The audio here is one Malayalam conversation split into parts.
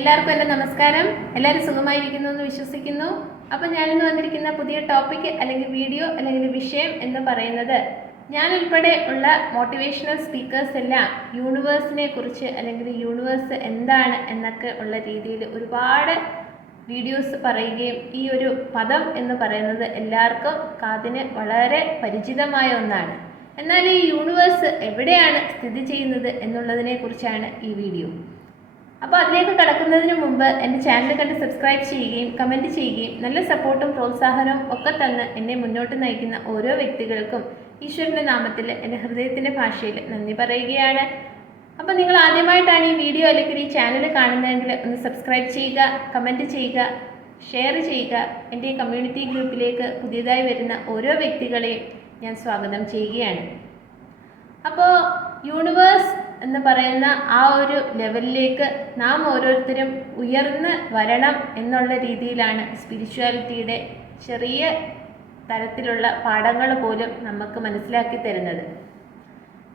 എല്ലാവർക്കും എൻ്റെ നമസ്കാരം. എല്ലാവരും സുഖമായിരിക്കുന്നു എന്ന് വിശ്വസിക്കുന്നു. അപ്പോൾ ഞാനിന്ന് വന്നിരിക്കുന്ന പുതിയ ടോപ്പിക് അല്ലെങ്കിൽ വീഡിയോ അല്ലെങ്കിൽ വിഷയം എന്ന് പറയുന്നത്, ഞാൻ ഉൾപ്പെടെ ഉള്ള മോട്ടിവേഷണൽ സ്പീക്കേഴ്സ് എല്ലാം യൂണിവേഴ്സിനെ കുറിച്ച് അല്ലെങ്കിൽ യൂണിവേഴ്സ് എന്താണ് എന്നൊക്കെ ഉള്ള രീതിയിൽ ഒരുപാട് വീഡിയോസ് പറയുകയും ഈ ഒരു പദം എന്ന് പറയുന്നത് എല്ലാവർക്കും കാതിന് വളരെ പരിചിതമായ ഒന്നാണ്. എന്നാൽ ഈ യൂണിവേഴ്സ് എവിടെയാണ് സ്ഥിതി ചെയ്യുന്നത് എന്നുള്ളതിനെ കുറിച്ചാണ് ഈ വീഡിയോ. അപ്പോൾ അതിലേക്ക് കടക്കുന്നതിന് മുമ്പ് എൻ്റെ ചാനൽ കണ്ട് സബ്സ്ക്രൈബ് ചെയ്യുകയും കമൻറ്റ് ചെയ്യുകയും നല്ല സപ്പോർട്ടും പ്രോത്സാഹനവും ഒക്കെ തന്ന് എന്നെ മുന്നോട്ട് നയിക്കുന്ന ഓരോ വ്യക്തികൾക്കും ഈശ്വരൻ്റെ നാമത്തിൽ എൻ്റെ ഹൃദയത്തിൻ്റെ ഭാഷയിൽ നന്ദി പറയുകയാണ്. അപ്പോൾ നിങ്ങൾ ആദ്യമായിട്ടാണ് ഈ വീഡിയോ അല്ലെങ്കിൽ ഈ ചാനൽ കാണുന്നതെങ്കിൽ ഒന്ന് സബ്സ്ക്രൈബ് ചെയ്യുക, കമൻറ്റ് ചെയ്യുക, ഷെയർ ചെയ്യുക. എൻ്റെ ഈ കമ്മ്യൂണിറ്റി ഗ്രൂപ്പിലേക്ക് പുതിയതായി വരുന്ന ഓരോ വ്യക്തികളെയും ഞാൻ സ്വാഗതം ചെയ്യുകയാണ്. അപ്പോൾ യൂണിവേഴ്സ് എന്ന് പറയുന്ന ആ ഒരു ലെവലിലേക്ക് നാം ഓരോരുത്തരും ഉയർന്ന് വരണം എന്നുള്ള രീതിയിലാണ് സ്പിരിച്വാലിറ്റിയുടെ ചെറിയ തരത്തിലുള്ള പാഠങ്ങൾ പോലും നമുക്ക് മനസ്സിലാക്കി തരുന്നത്.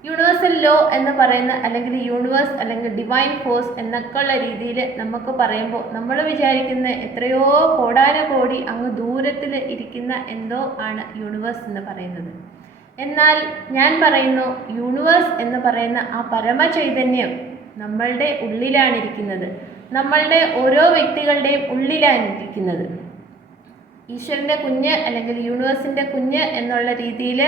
യൂണിവേഴ്സൽ ലോ എന്ന് പറയുന്ന അല്ലെങ്കിൽ യൂണിവേഴ്സ് അല്ലെങ്കിൽ ഡിവൈൻ ഫോഴ്സ് എന്നൊക്കെയുള്ള രീതിയിൽ നമുക്ക് പറയുമ്പോൾ നമ്മൾ വിചാരിക്കുന്ന എത്രയോ കോടാനുകോടി അങ്ങ് ദൂരത്തിൽ ഇരിക്കുന്ന എന്തോ ആണ് യൂണിവേഴ്സ് എന്ന് പറയുന്നത്. എന്നാൽ ഞാൻ പറയുന്നു, യൂണിവേഴ്സ് എന്ന് പറയുന്ന ആ പരമചൈതന്യം നമ്മളുടെ ഉള്ളിലാണിരിക്കുന്നത്, നമ്മളുടെ ഓരോ വ്യക്തികളുടെയും ഉള്ളിലാണിരിക്കുന്നത്. ഈശ്വരൻ്റെ കുഞ്ഞ് അല്ലെങ്കിൽ യൂണിവേഴ്സിൻ്റെ കുഞ്ഞ് എന്നുള്ള രീതിയിൽ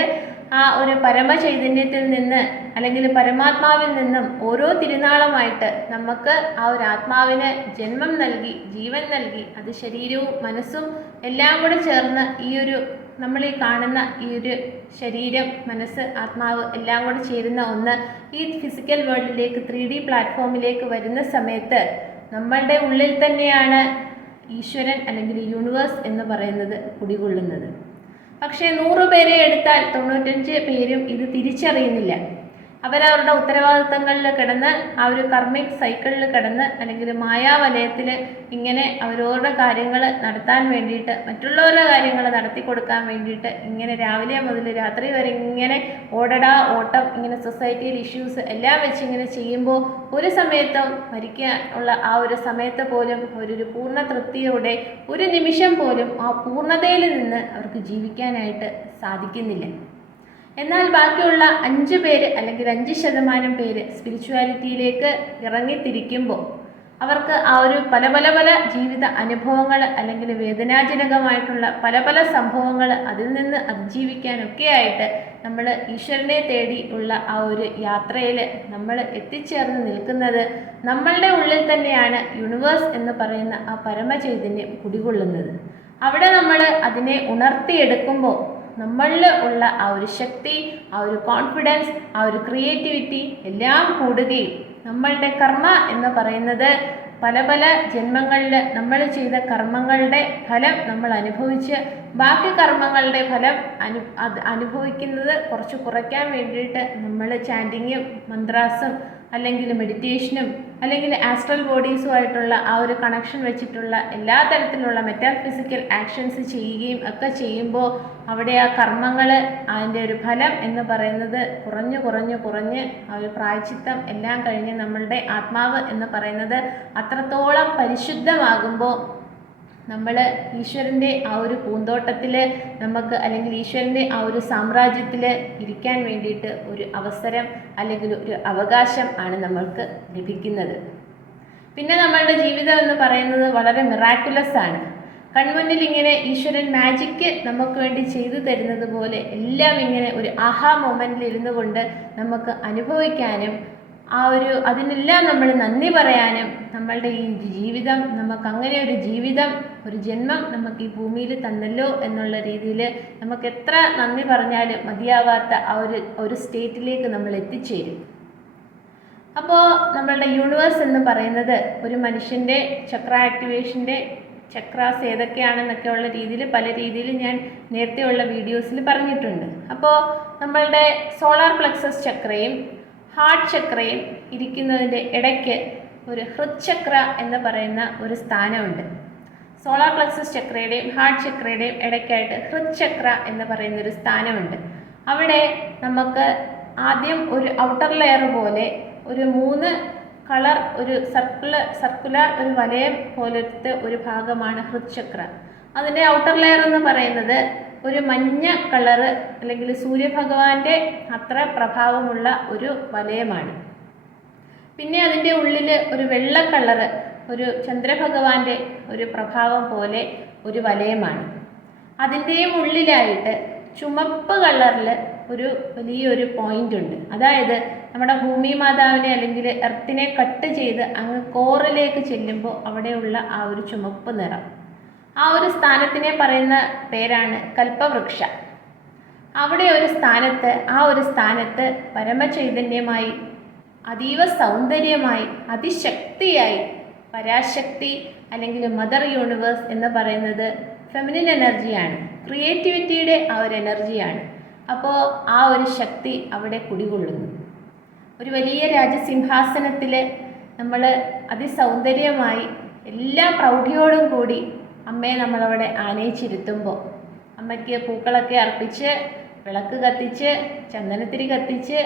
ആ ഒരു പരമചൈതന്യത്തിൽ നിന്ന് അല്ലെങ്കിൽ പരമാത്മാവിൽ നിന്നും ഓരോ തിരുനാളമായിട്ട് നമുക്ക് ആ ഒരു ആത്മാവിന് ജന്മം നൽകി, ജീവൻ നൽകി, അത് ശരീരവും മനസ്സും എല്ലാം കൂടെ ചേർന്ന് ഈ ഒരു നമ്മൾ ഈ കാണുന്ന ഈ ഒരു ശരീരം, മനസ്സ്, ആത്മാവ് എല്ലാം കൂടെ ചേരുന്ന ഒന്ന് ഈ ഫിസിക്കൽ വേൾഡിലേക്ക് 3D പ്ലാറ്റ്ഫോമിലേക്ക് വരുന്ന സമയത്ത് നമ്മളുടെ ഉള്ളിൽ തന്നെയാണ് ഈശ്വരൻ അല്ലെങ്കിൽ യൂണിവേഴ്സ് എന്ന് പറയുന്നത് കുടികൊള്ളുന്നത്. പക്ഷേ 100 പേരെ എടുത്താൽ 95 പേരും ഇത് തിരിച്ചറിയുന്നില്ല. അവരവരുടെ ഉത്തരവാദിത്തങ്ങളിൽ കിടന്ന് ആ ഒരു കർമ്മിക് സൈക്കിളിൽ കിടന്ന് അല്ലെങ്കിൽ മായാവലയത്തിൽ ഇങ്ങനെ അവരവരുടെ കാര്യങ്ങൾ നടത്താൻ വേണ്ടിയിട്ട്, മറ്റുള്ളവരുടെ കാര്യങ്ങൾ നടത്തി കൊടുക്കാൻ വേണ്ടിയിട്ട് ഇങ്ങനെ രാവിലെ മുതൽ രാത്രി വരെ ഇങ്ങനെ ഓട്ടം, ഇങ്ങനെ സൊസൈറ്റിയിൽ ഇഷ്യൂസ് എല്ലാം വെച്ച് ഇങ്ങനെ ചെയ്യുമ്പോൾ ഒരു സമയത്തും മരിക്കാനുള്ള ആ ഒരു സമയത്ത് പോലും ഒരു പൂർണ്ണ തൃപ്തിയോടെ ഒരു നിമിഷം പോലും ആ പൂർണ്ണതയിൽ നിന്ന് അവർക്ക് ജീവിക്കാനായിട്ട് സാധിക്കുന്നില്ല. എന്നാൽ ബാക്കിയുള്ള 5 പേര് അല്ലെങ്കിൽ 5% പേര് സ്പിരിച്വാലിറ്റിയിലേക്ക് ഇറങ്ങിത്തിരിക്കുമ്പോൾ അവർക്ക് ആ ഒരു പല ജീവിത അനുഭവങ്ങൾ അല്ലെങ്കിൽ വേദനാജനകമായിട്ടുള്ള പല സംഭവങ്ങൾ അതിൽ നിന്ന് അതിജീവിക്കാനൊക്കെ ആയിട്ട് നമ്മൾ ഈശ്വരനെ തേടി ഉള്ള ആ ഒരു യാത്രയിൽ നമ്മൾ എത്തിച്ചേർന്ന് നിൽക്കുന്നത് നമ്മളുടെ ഉള്ളിൽ തന്നെയാണ് യൂണിവേഴ്സ് എന്ന് പറയുന്ന ആ പരമചൈതന്യം കുടികൊള്ളുന്നത്. അവിടെ നമ്മൾ അതിനെ ഉണർത്തിയെടുക്കുമ്പോൾ നമ്മളിൽ ഉള്ള ആ ഒരു ശക്തി, ആ ഒരു കോൺഫിഡൻസ്, ആ ഒരു ക്രിയേറ്റിവിറ്റി എല്ലാം കൂടുകയും നമ്മളുടെ കർമ്മ എന്ന് പറയുന്നത് പല ജന്മങ്ങളിൽ നമ്മൾ ചെയ്ത കർമ്മങ്ങളുടെ ഫലം നമ്മൾ അനുഭവിച്ച് ബാക്കി കർമ്മങ്ങളുടെ ഫലം അനുഭവിക്കുന്നത് കുറച്ച് കുറയ്ക്കാൻ വേണ്ടിയിട്ട് നമ്മൾ ചാൻറ്റിങ്ങും മന്ത്രാസും അല്ലെങ്കിൽ മെഡിറ്റേഷനും അല്ലെങ്കിൽ ആസ്ട്രൽ ബോഡീസുമായിട്ടുള്ള ആ ഒരു കണക്ഷൻ വെച്ചിട്ടുള്ള എല്ലാ തരത്തിലുള്ള മെറ്റാഫിസിക്കൽ ആക്ഷൻസ് ചെയ്യുകയും ഒക്കെ ചെയ്യുമ്പോൾ അവിടെ ആ കർമ്മങ്ങൾ അതിൻ്റെ ഒരു ഫലം എന്ന് പറയുന്നത് കുറഞ്ഞ് ആ ഒരു പ്രായശ്ചിത്തം എല്ലാം കഴിഞ്ഞ് നമ്മളുടെ ആത്മാവ് എന്ന് പറയുന്നത് അത്രത്തോളം പരിശുദ്ധമാകുമ്പോൾ നമ്മൾ ഈശ്വരൻ്റെ ആ ഒരു പൂന്തോട്ടത്തിൽ നമുക്ക് അല്ലെങ്കിൽ ഈശ്വരൻ്റെ ആ ഒരു സാമ്രാജ്യത്തിൽ ഇരിക്കാൻ വേണ്ടിയിട്ട് ഒരു അവസരം അല്ലെങ്കിൽ ഒരു അവകാശം ആണ് നമ്മൾക്ക് ലഭിക്കുന്നത്. പിന്നെ നമ്മളുടെ ജീവിതം എന്ന് പറയുന്നത് വളരെ മിറാക്കുലസ് ആണ്. കൺമുന്നിൽ ഇങ്ങനെ ഈശ്വരൻ മാജിക്ക് നമുക്ക് വേണ്ടി ചെയ്തു തരുന്നത് പോലെ എല്ലാം ഇങ്ങനെ ഒരു ആഹാ മൊമെൻറ്റിൽ ഇരുന്നു കൊണ്ട് നമുക്ക് അനുഭവിക്കാനും അതിനെല്ലാം നമ്മൾ നന്ദി പറയാനും നമ്മളുടെ ഈ ജീവിതം നമുക്ക് അങ്ങനെ ഒരു ജീവിതം, ഒരു ജന്മം നമുക്ക് ഈ ഭൂമിയിൽ തന്നല്ലോ എന്നുള്ള രീതിയിൽ നമുക്ക് എത്ര നന്ദി പറഞ്ഞാലും മതിയാവാത്ത ആ ഒരു സ്റ്റേറ്റിലേക്ക് നമ്മൾ എത്തിച്ചേരും. അപ്പോൾ നമ്മളുടെ യൂണിവേഴ്സ് എന്ന് പറയുന്നത് ഒരു മനുഷ്യൻ്റെ ചക്ര ആക്ടിവേഷൻ്റെ ചക്രാസ് ഏതൊക്കെയാണെന്നൊക്കെ ഉള്ള രീതിയിൽ പല രീതിയിൽ ഞാൻ നേരത്തെയുള്ള വീഡിയോസിൽ പറഞ്ഞിട്ടുണ്ട്. അപ്പോൾ നമ്മളുടെ സോളാർ പ്ലക്സസ് ചക്രയും ഹാർട്ട് ചക്രയും ഇരിക്കുന്നതിൻ്റെ ഇടയ്ക്ക് ഒരു ഹൃദ്ചക്ര എന്ന് പറയുന്ന ഒരു സ്ഥാനമുണ്ട്. സോളാർ പ്ലക്സസ് ചക്രയുടെയും ഹാർട്ട് ചക്രയുടെയും ഇടയ്ക്കായിട്ട് ഹൃദ്ചക്ര എന്ന് പറയുന്ന ഒരു സ്ഥാനമുണ്ട്. അവിടെ നമുക്ക് ആദ്യം ഒരു ഔട്ടർ ലെയർ പോലെ ഒരു 3 കളർ ഒരു സർക്കുലർ ഒരു വലയം പോലത്തെ ഒരു ഭാഗമാണ് ഹൃദ്ചക്ര. അതിൻ്റെ ഔട്ടർ ലെയർ എന്ന് പറയുന്നത് ഒരു മഞ്ഞ കളറ് അല്ലെങ്കിൽ സൂര്യഭഗവാന്റെ അത്ര പ്രഭാവമുള്ള ഒരു വലയമാണ്. പിന്നെ അതിൻ്റെ ഉള്ളിൽ ഒരു വെള്ള കളറ് ഒരു ചന്ദ്രഭഗവാന്റെ ഒരു പ്രഭാവം പോലെ ഒരു വലയമാണ്. അതിൻ്റെയും ഉള്ളിലായിട്ട് ചുമപ്പ് കളറിൽ ഒരു വലിയൊരു പോയിന്റ് ഉണ്ട്. അതായത് നമ്മുടെ ഭൂമി മാതാവിനെ അല്ലെങ്കിൽ എർത്തിനെ കട്ട് ചെയ്ത് അങ്ങ് കോറിലേക്ക് ചെല്ലുമ്പോൾ അവിടെയുള്ള ആ ഒരു ചുമപ്പ് നിറം, ആ ഒരു സ്ഥാനത്തിനെ പറയുന്ന പേരാണ് കൽപ്പവൃക്ഷ. അവിടെ ആ ഒരു സ്ഥാനത്ത് പരമചൈതന്യമായി, അതീവ സൗന്ദര്യമായി, അതിശക്തിയായി പരാശക്തി അല്ലെങ്കിൽ മദർ യൂണിവേഴ്സ് എന്ന് പറയുന്നത് ഫെമിനിൻ എനർജിയാണ്, ക്രിയേറ്റിവിറ്റിയുടെ ആ ഒരു എനർജിയാണ്. അപ്പോൾ ആ ഒരു ശക്തി അവിടെ കുടികൊള്ളുന്നു. ഒരു വലിയ രാജസിംഹാസനത്തിൽ നമ്മൾ അതിസൗന്ദര്യമായി എല്ലാ പ്രൗഢിയോടും കൂടി അമ്മയെ നമ്മളവിടെ ആനയിച്ചിരുത്തുമ്പോൾ അമ്മയ്ക്ക് പൂക്കളൊക്കെ അർപ്പിച്ച് വിളക്ക് കത്തിച്ച് ചന്ദനത്തിരി കത്തിച്ച്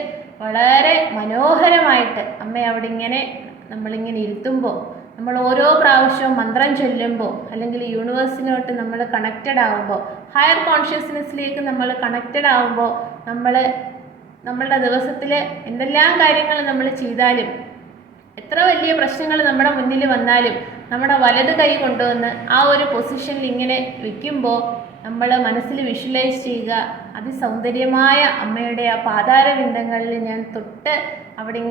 വളരെ മനോഹരമായിട്ട് അമ്മയെ അവിടെ നമ്മളിങ്ങനെ ഇരുത്തുമ്പോൾ, നമ്മൾ ഓരോ പ്രാവശ്യവും മന്ത്രം ചൊല്ലുമ്പോൾ അല്ലെങ്കിൽ യൂണിവേഴ്സിനോട്ട് നമ്മൾ കണക്റ്റഡ് ആകുമ്പോൾ, ഹയർ കോൺഷ്യസ്നെസ്സിലേക്ക് നമ്മൾ കണക്റ്റഡ് ആകുമ്പോൾ, നമ്മളുടെ ദിവസത്തിൽ എന്തെല്ലാം കാര്യങ്ങൾ നമ്മൾ ചെയ്താലും, എത്ര വലിയ പ്രശ്നങ്ങൾ നമ്മുടെ മുന്നിൽ വന്നാലും നമ്മുടെ വലത് കൈ കൊണ്ടുവന്ന് ആ ഒരു പൊസിഷനിൽ ഇങ്ങനെ വയ്ക്കുമ്പോൾ നമ്മൾ മനസ്സിൽ വിഷ്വലൈസ് ചെയ്യുക, അതിസൗന്ദര്യമായ അമ്മയുടെ ആ പാതാരബിന്ദങ്ങളിൽ ഞാൻ തൊട്ട് അവിടെ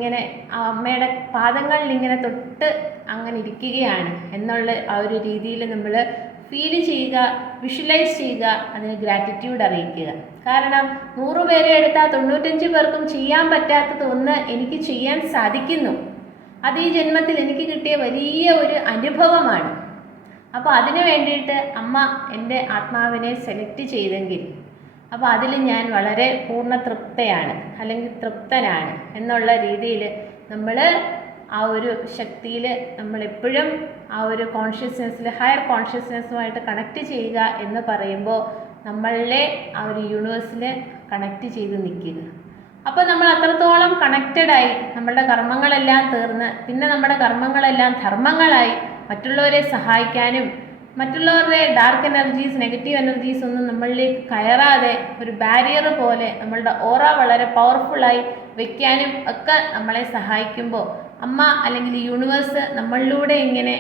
ആ അമ്മയുടെ പാദങ്ങളിൽ ഇങ്ങനെ തൊട്ട് അങ്ങനെ ഇരിക്കുകയാണ് എന്നുള്ള ആ ഒരു രീതിയിൽ നമ്മൾ ഫീൽ ചെയ്യുക, വിഷ്വലൈസ് ചെയ്യുക, അതിന് ഗ്രാറ്റിറ്റ്യൂഡ് അറിയിക്കുക. കാരണം 100 പേരെ എടുത്താൽ 95 പേർക്കും ചെയ്യാൻ പറ്റാത്തത് ഒന്ന് എനിക്ക് ചെയ്യാൻ സാധിക്കുന്നു. അത് ഈ ജന്മത്തിൽ എനിക്ക് കിട്ടിയ വലിയ ഒരു അനുഭവമാണ്. അപ്പോൾ അതിനു വേണ്ടിയിട്ട് അമ്മ എൻ്റെ ആത്മാവിനെ സെലക്ട് ചെയ്തെങ്കിൽ അപ്പോൾ അതിൽ ഞാൻ വളരെ പൂർണ്ണ തൃപ്തയാണ് അല്ലെങ്കിൽ തൃപ്തനാണ് എന്നുള്ള രീതിയിൽ നമ്മൾ ആ ഒരു ശക്തിയിൽ നമ്മളെപ്പോഴും ആ ഒരു കോൺഷ്യസ്നെസ്സിൽ ഹയർ കോൺഷ്യസ്നെസ്സുമായിട്ട് കണക്ട് ചെയ്യുക എന്ന് പറയുമ്പോൾ നമ്മളിലെ ആ ഒരു യൂണിവേഴ്സിൽ കണക്ട് ചെയ്ത് നിൽക്കുക. അപ്പോൾ നമ്മൾ അത്രത്തോളം കണക്റ്റഡായി നമ്മളുടെ കർമ്മങ്ങളെല്ലാം തീർന്ന് പിന്നെ നമ്മുടെ കർമ്മങ്ങളെല്ലാം ധർമ്മങ്ങളായി മറ്റുള്ളവരെ സഹായിക്കാനും മറ്റുള്ളവരുടെ ഡാർക്ക് എനർജീസ് നെഗറ്റീവ് എനർജീസ് ഒന്നും നമ്മളിലേക്ക് കയറാതെ ഒരു ബാരിയർ പോലെ നമ്മളുടെ ഓറ വളരെ പവർഫുള്ളായി വെക്കാനും ഒക്കെ നമ്മളെ സഹായിക്കുമ്പോൾ അമ്മ അല്ലെങ്കിൽ യൂണിവേഴ്സ് നമ്മളിലൂടെ ഇങ്ങനെ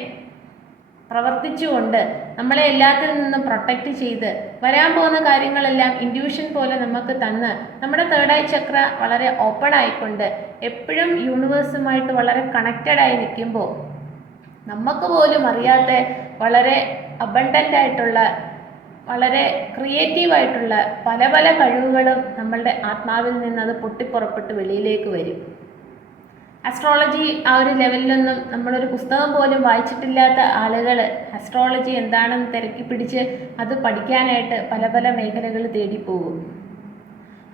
പ്രവർത്തിച്ചുകൊണ്ട് നമ്മളെ എല്ലാത്തിൽ നിന്നും പ്രൊട്ടക്റ്റ് ചെയ്ത് വരാൻ പോകുന്ന കാര്യങ്ങളെല്ലാം ഇൻഡ്യൂഷൻ പോലെ നമുക്ക് തന്ന് നമ്മുടെ തേർഡ് ഐ ചക്ര വളരെ ഓപ്പൺ ആയിക്കൊണ്ട് എപ്പോഴും യൂണിവേഴ്സുമായിട്ട് വളരെ കണക്റ്റഡായി നിൽക്കുമ്പോൾ നമുക്ക് പോലും അറിയാത്ത വളരെ അബണ്ടൻ്റ് ആയിട്ടുള്ള വളരെ ക്രിയേറ്റീവായിട്ടുള്ള പല പല കഴിവുകളും നമ്മളുടെ ആത്മാവിൽ നിന്ന് അത് പൊട്ടിപ്പുറപ്പെട്ട് വെളിയിലേക്ക് വരും. അസ്ട്രോളജി ആ ഒരു ലെവലിലൊന്നും നമ്മളൊരു പുസ്തകം പോലും വായിച്ചിട്ടില്ലാത്ത ആളുകൾ അസ്ട്രോളജി എന്താണെന്ന് തിരക്കി പിടിച്ച് അത് പഠിക്കാനായിട്ട് പല പല മേഖലകൾ തേടിപ്പോകും.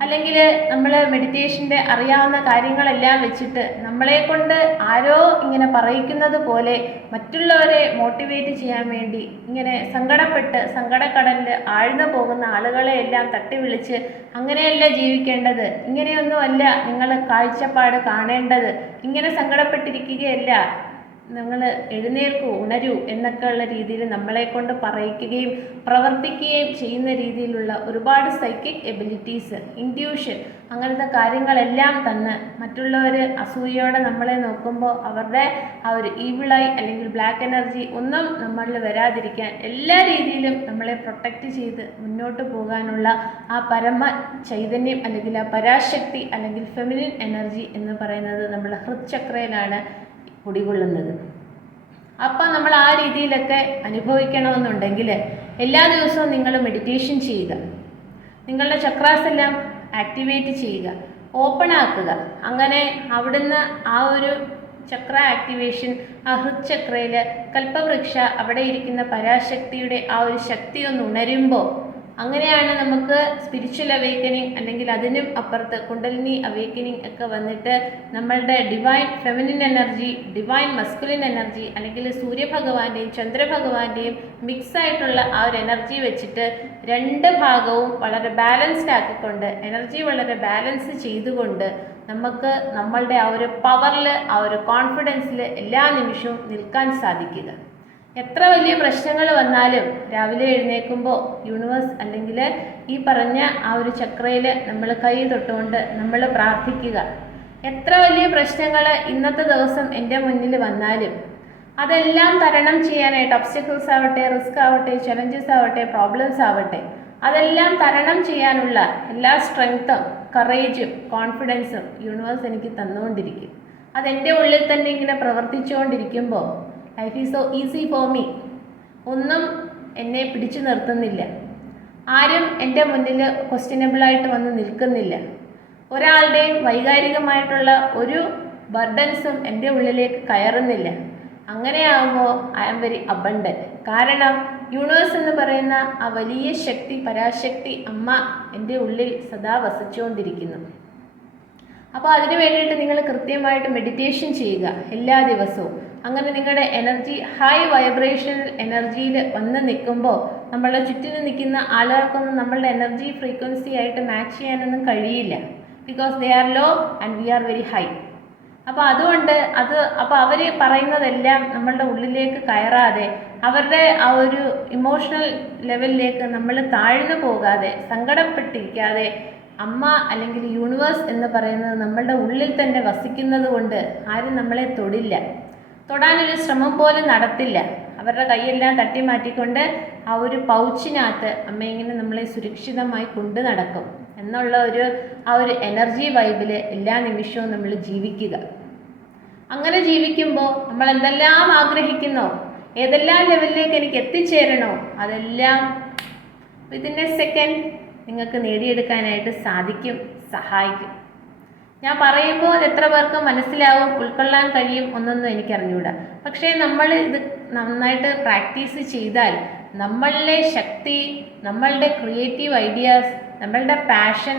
അല്ലെങ്കിൽ നമ്മൾ മെഡിറ്റേഷൻ്റെ അറിയാവുന്ന കാര്യങ്ങളെല്ലാം വെച്ചിട്ട് നമ്മളെ കൊണ്ട് ആരോ ഇങ്ങനെ പറയിക്കുന്നത് പോലെ മറ്റുള്ളവരെ മോട്ടിവേറ്റ് ചെയ്യാൻ വേണ്ടി ഇങ്ങനെ സങ്കടക്കടലിൽ ആഴ്ന്നു പോകുന്ന ആളുകളെ എല്ലാം തട്ടി വിളിച്ച് അങ്ങനെയല്ല ജീവിക്കേണ്ടത്, ഇങ്ങനെയൊന്നുമല്ല നിങ്ങൾ കാഴ്ചപ്പാട് കാണേണ്ടത്, ഇങ്ങനെ സങ്കടപ്പെട്ടിരിക്കുകയല്ല, നിങ്ങൾ എഴുന്നേൽക്കൂ, ഉണരൂ എന്നൊക്കെയുള്ള രീതിയിൽ നമ്മളെ കൊണ്ട് പറയിക്കുകയും പ്രവർത്തിക്കുകയും ചെയ്യുന്ന രീതിയിലുള്ള ഒരുപാട് സൈക്കിക് എബിലിറ്റീസ്, ഇൻഡ്യൂഷൻ, അങ്ങനത്തെ കാര്യങ്ങളെല്ലാം തന്ന് മറ്റുള്ളവർ അസൂയയോടെ നമ്മളെ നോക്കുമ്പോൾ അവരുടെ ആ ഒരു ഈവിളായി അല്ലെങ്കിൽ ബ്ലാക്ക് എനർജി ഒന്നും നമ്മളിൽ വരാതിരിക്കാൻ എല്ലാ രീതിയിലും നമ്മളെ പ്രൊട്ടക്റ്റ് ചെയ്ത് മുന്നോട്ട് പോകാനുള്ള ആ പരമ ചൈതന്യം അല്ലെങ്കിൽ ആ പരാശക്തി അല്ലെങ്കിൽ ഫെമിനിൻ എനർജി എന്ന് പറയുന്നത് നമ്മുടെ ഹൃദ്ചക്രയിലാണ് കുടികൊള്ളുന്നത്. അപ്പോൾ നമ്മൾ ആ രീതിയിലൊക്കെ അനുഭവിക്കണമെന്നുണ്ടെങ്കിൽ എല്ലാ ദിവസവും നിങ്ങൾ മെഡിറ്റേഷൻ ചെയ്യുക, നിങ്ങളുടെ ചക്രാസ് എല്ലാം ആക്ടിവേറ്റ് ചെയ്യുക, ഓപ്പൺ ആക്കുക. അങ്ങനെ അവിടുന്ന് ആ ഒരു ചക്ര ആക്ടിവേഷൻ, ആ ഹൃദ്ചക്രയിൽ കൽപ്പവൃക്ഷ അവിടെ ഇരിക്കുന്ന പരാശക്തിയുടെ ആ ഒരു ശക്തി ഒന്ന് ഉണരുമ്പോൾ അങ്ങനെയാണ് നമുക്ക് സ്പിരിച്വൽ അവേക്കനിങ് അല്ലെങ്കിൽ അതിനും അപ്പുറത്ത് കുണ്ടലിനി അവേക്കനിങ് ഒക്കെ വന്നിട്ട് നമ്മളുടെ divine feminine energy, divine masculine energy അല്ലെങ്കിൽ സൂര്യഭഗവാന്റെയും ചന്ദ്രഭഗവാന്റെയും മിക്സ് ആയിട്ടുള്ള ആ ഒരു എനർജി വെച്ചിട്ട് രണ്ട് ഭാഗവും വളരെ ബാലൻസ്ഡ് ആക്കിക്കൊണ്ട് എനർജി വളരെ ബാലൻസ് ചെയ്തുകൊണ്ട് നമുക്ക് നമ്മളുടെ ആ ഒരു പവറിൽ, ആ ഒരു കോൺഫിഡൻസിൽ എല്ലാ നിമിഷവും നിൽക്കാൻ സാധിക്കുക. എത്ര വലിയ പ്രശ്നങ്ങൾ വന്നാലും രാവിലെ എഴുന്നേൽക്കുമ്പോൾ യൂണിവേഴ്സ് അല്ലെങ്കിൽ ഈ പറഞ്ഞ ആ ഒരു ചക്രയിൽ നമ്മൾ കൈ തൊട്ടുകൊണ്ട് നമ്മൾ പ്രാർത്ഥിക്കുക. എത്ര വലിയ പ്രശ്നങ്ങൾ ഇന്നത്തെ ദിവസം എൻ്റെ മുന്നിൽ വന്നാലും അതെല്ലാം തരണം ചെയ്യാനായിട്ട്, ഒബ്സ്റ്റക്കിൾസ് ആവട്ടെ, റിസ്ക് ആവട്ടെ, ചലഞ്ചസ് ആവട്ടെ, പ്രോബ്ലംസ് ആവട്ടെ, അതെല്ലാം തരണം ചെയ്യാനുള്ള എല്ലാ സ്ട്രെങ്ത്തും, കറേജും, കോൺഫിഡൻസും യൂണിവേഴ്സ് എനിക്ക് തന്നുകൊണ്ടിരിക്കും. അതെൻ്റെ ഉള്ളിൽ തന്നെ ഇങ്ങനെ പ്രവർത്തിച്ചുകൊണ്ടിരിക്കുമ്പോൾ life is so easy for me. ഒന്നും എന്നെ പിടിച്ചു നിർത്തുന്നില്ല. ആരും എൻ്റെ മുന്നിൽ ക്വസ്റ്റ്യനബിളായിട്ട് വന്ന് നിൽക്കുന്നില്ല. ഒരാളുടെയും വൈകാരികമായിട്ടുള്ള ഒരു ബർഡൻസും എൻ്റെ ഉള്ളിലേക്ക് കയറുന്നില്ല. അങ്ങനെയാകുമ്പോൾ ഐ ആം വെരി അബണ്ടൻറ്റ്. കാരണം യൂണിവേഴ്സ് എന്ന് പറയുന്ന ആ വലിയ ശക്തി, പരാശക്തി അമ്മ എൻ്റെ ഉള്ളിൽ സദാ വസിച്ചുകൊണ്ടിരിക്കുന്നു. അപ്പോൾ അതിന് വേണ്ടിയിട്ട് നിങ്ങൾ കൃത്യമായിട്ട് മെഡിറ്റേഷൻ ചെയ്യുക എല്ലാ ദിവസവും. അങ്ങനെ നിങ്ങളുടെ എനർജി ഹൈ വൈബ്രേഷണൽ എനർജിയിൽ വന്ന് നിൽക്കുമ്പോൾ നമ്മളുടെ ചുറ്റിനും നിൽക്കുന്ന ആളുകൾക്കൊന്നും നമ്മളുടെ എനർജി ഫ്രീക്വൻസി ആയിട്ട് മാച്ച് ചെയ്യാനൊന്നും കഴിയില്ല. Because they are law and we are very high. അപ്പോൾ അതുകൊണ്ട് അപ്പോൾ അവർ പറയുന്നതെല്ലാം നമ്മളുടെ ഉള്ളിലേക്ക് കയറാതെ, അവരുടെ ആ ഒരു ഇമോഷണൽ ലെവലിലേക്ക് നമ്മൾ താഴ്ന്നു പോകാതെ, സങ്കടപ്പെട്ടിരിക്കാതെ, അമ്മ അല്ലെങ്കിൽ യൂണിവേഴ്സ് എന്ന് പറയുന്നത് നമ്മളുടെ ഉള്ളിൽ തന്നെ വസിക്കുന്നത് കൊണ്ട് ആരും നമ്മളെ തൊടാനൊരു ശ്രമം പോലും നടത്തില്ല. അവരുടെ കൈയെല്ലാം തട്ടി മാറ്റിക്കൊണ്ട് ആ ഒരു പൗച്ചിനകത്ത് അമ്മ ഇങ്ങനെ നമ്മളെ സുരക്ഷിതമായി കൊണ്ടു നടക്കും എന്നുള്ള ആ ഒരു എനർജി വൈബിൽ എല്ലാ നിമിഷവും നമ്മൾ ജീവിക്കുക. അങ്ങനെ ജീവിക്കുമ്പോൾ നമ്മൾ എന്തെല്ലാം ആഗ്രഹിക്കുന്നോ, ഏതെല്ലാം ലെവലിലേക്ക് എനിക്ക് എത്തിച്ചേരണോ, അതെല്ലാം വിത്തിൻ എ സെക്കൻഡ് നിങ്ങൾക്ക് നേടിയെടുക്കാനായിട്ട് സഹായിക്കും. ഞാൻ പറയുമ്പോൾ അത് എത്ര പേർക്ക് മനസ്സിലാവും, ഉൾക്കൊള്ളാൻ കഴിയും എന്നൊന്നും എനിക്കറിഞ്ഞൂടാ. പക്ഷേ നമ്മൾ ഇത് നന്നായിട്ട് പ്രാക്ടീസ് ചെയ്താൽ നമ്മളുടെ ശക്തി, നമ്മളുടെ ക്രിയേറ്റീവ് ഐഡിയാസ്, നമ്മളുടെ പാഷൻ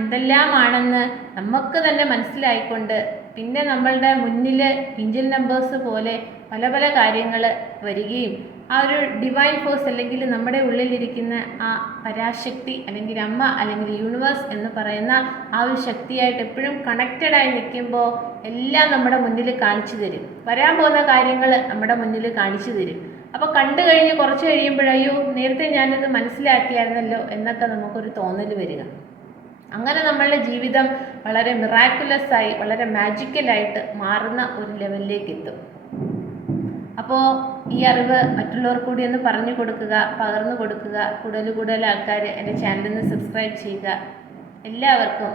എന്തെല്ലാമാണെന്ന് നമുക്ക് തന്നെ മനസ്സിലായിക്കൊണ്ട് പിന്നെ നമ്മളുടെ മുന്നിൽ ഏഞ്ചൽ നമ്പേഴ്സ് പോലെ പല പല കാര്യങ്ങൾ വരികയും ആ ഒരു ഡിവൈൻ ഫോഴ്സ് അല്ലെങ്കിൽ നമ്മുടെ ഉള്ളിലിരിക്കുന്ന ആ പരാശക്തി അല്ലെങ്കിൽ അമ്മ അല്ലെങ്കിൽ യൂണിവേഴ്സ് എന്ന് പറയുന്ന ആ ഒരു ശക്തിയായിട്ട് എപ്പോഴും കണക്റ്റഡായി നിൽക്കുമ്പോൾ എല്ലാം നമ്മുടെ മുന്നിൽ കാണിച്ചു തരും. വരാൻ പോകുന്ന കാര്യങ്ങൾ നമ്മുടെ മുന്നിൽ കാണിച്ചു തരും. അപ്പോൾ കണ്ടു കഴിഞ്ഞ് കുറച്ച് കഴിയുമ്പോഴയ്യോ നേരത്തെ ഞാനിത് മനസ്സിലാക്കിയായിരുന്നല്ലോ എന്നൊക്കെ നമുക്കൊരു തോന്നൽ വരിക. അങ്ങനെ നമ്മളുടെ ജീവിതം വളരെ മിറാക്കുലസായി, വളരെ മാജിക്കലായിട്ട് മാറുന്ന ഒരു ലെവലിലേക്ക് എത്തും. അപ്പോൾ ഈ അറിവ് മറ്റുള്ളവർക്ക് കൂടി ഒന്ന് പറഞ്ഞു കൊടുക്കുക, പകർന്നു കൊടുക്കുക. കൂടുതൽ ആൾക്കാർ എൻ്റെ ചാനലിൽ നിന്ന് സബ്സ്ക്രൈബ് ചെയ്യുക. എല്ലാവർക്കും